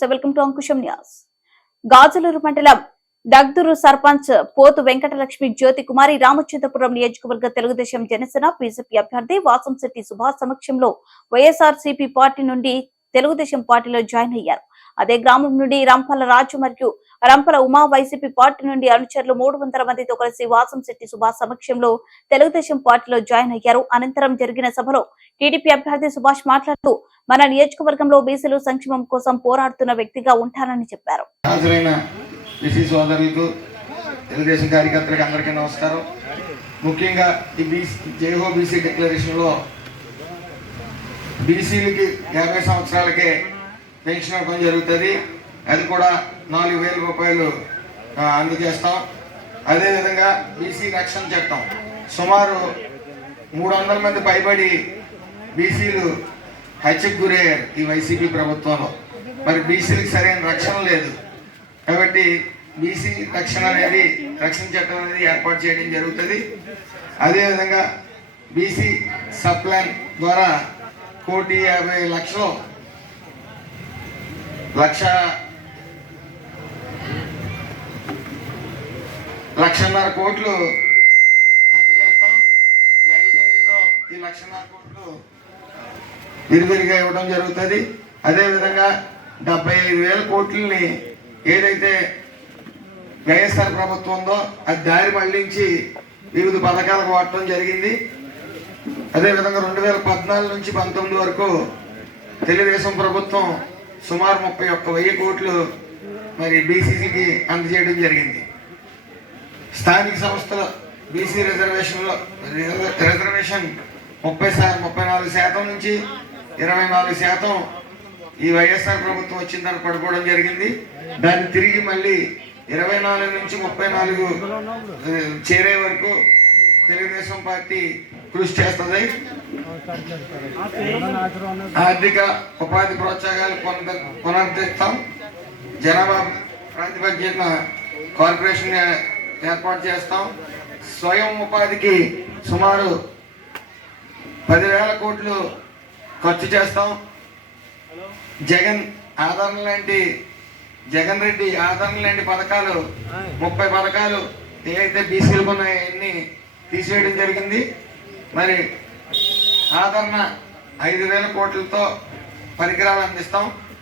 నమస్తే welcome to Ankusham news. Gajuluru మండలం దగ్దురు సర్పంచ్ పోతు వెంకటలక్ష్మి జ్యోతి కుమారి రామచంద్రపురం నియోజకవర్గ తెలుగుదేశం జనసేన బీజేపీ అభ్యర్థి వాసంశెట్టి సుభాష్ సమక్షంలో వైఎస్ఆర్ పార్టీ నుండి తెలుగుదేశం పార్టీలో జాయిన్ అయ్యారు. అదే గ్రామం నుండి రంపల రాజు మరియు రంపల ఉమా వైసీపీ పార్టీ నుండి అనుచరులు మూడు వందల మందితో కలిసి వాసంశెట్టి సుభాష్ సమక్షంలో తెలుగుదేశం పార్టీలో జాయిన్ అయ్యారు. అనంతరం జరిగిన సభలో టీడీపీ అభ్యర్థి సుభాష్ మాట్లాడుతూ మన నియోజకవర్గంలో బీసీలు సంక్షేమం కోసం పోరాడుతున్న వ్యక్తిగా ఉంటానని చెప్పారు. తెలుగుదేశం కార్యకర్తలకు అందరికీ నమస్కారం. ముఖ్యంగా ఈ బీసీ జేహో బీసీ డిక్లరేషన్లో బీసీలకి యాభై సంవత్సరాలకే పెన్షన్ ఇవ్వడం జరుగుతుంది. అది కూడా నాలుగు వేల రూపాయలు అందజేస్తాం. అదేవిధంగా బీసీ రక్షణ చట్టం. సుమారు మూడు వందల మంది పైబడి బీసీలు హత్యకు గురయ్యారు ఈ వైసీపీ ప్రభుత్వంలో. మరి బీసీలకు సరైన రక్షణ లేదు. కాబట్టి బీసీ రక్షణ అనేది రక్షణ చట్టం అనేది ఏర్పాటు చేయడం జరుగుతుంది. అదేవిధంగా బీసీ సప్లాన్ ద్వారా కోటి యాభై లక్షలు లక్ష లక్షన్నర కోట్లు ఈ ఈ లక్షన్నర కోట్లు విరివిరిగా ఇవ్వడం జరుగుతుంది. అదేవిధంగా డెబ్బై ఐదు వేల కోట్లని ఏదైతే వైఎస్ఆర్ ప్రభుత్వం ఉందో అది దారి మళ్ళించి వివిధ పథకాలకు వాడటం జరిగింది. అదేవిధంగా రెండు వేల పద్నాలుగు నుంచి పంతొమ్మిది వరకు తెలుగుదేశం ప్రభుత్వం సుమారు ముప్పై ఒక్క వెయ్యి కోట్లు మరి బీసీసీకి అందజేయడం జరిగింది. స్థానిక సంస్థల బీసీ రిజర్వేషన్లో రిజర్వేషన్ ముప్పై శా ముప్పై నాలుగు శాతం నుంచి ఇరవై నాలుగు శాతం ఈ వైఎస్ఆర్ ప్రభుత్వం వచ్చిన తర్వాత పడుకోవడం జరిగింది. దాన్ని తిరిగి మళ్ళీ ఇరవై నాలుగు నుంచి ముప్పై నాలుగు చేరే వరకు తెలుగుదేశం పార్టీ కృషి చేస్తుంది. ఆర్థిక ఉపాధి ప్రోత్సాహాలు పునర్ పునరుద్ధరిస్తాం. జనాభా ప్రాతిపదికన కార్పొరేషన్ ఏర్పాటు చేస్తాం. స్వయం ఉపాధికి సుమారు పదివేల కోట్లు ఖర్చు చేస్తాం. జగన్ ఆదరణ లాంటి జగన్ రెడ్డి ఆదరణ లాంటి పథకాలు ముప్పై పథకాలు ఏవైతే బీసీలకు ఉన్నాయో అన్నీ తీసేయడం జరిగింది. మరి ఆదరణ ఐదు వేల కోట్లతో పరికరాలు అందిస్తాం.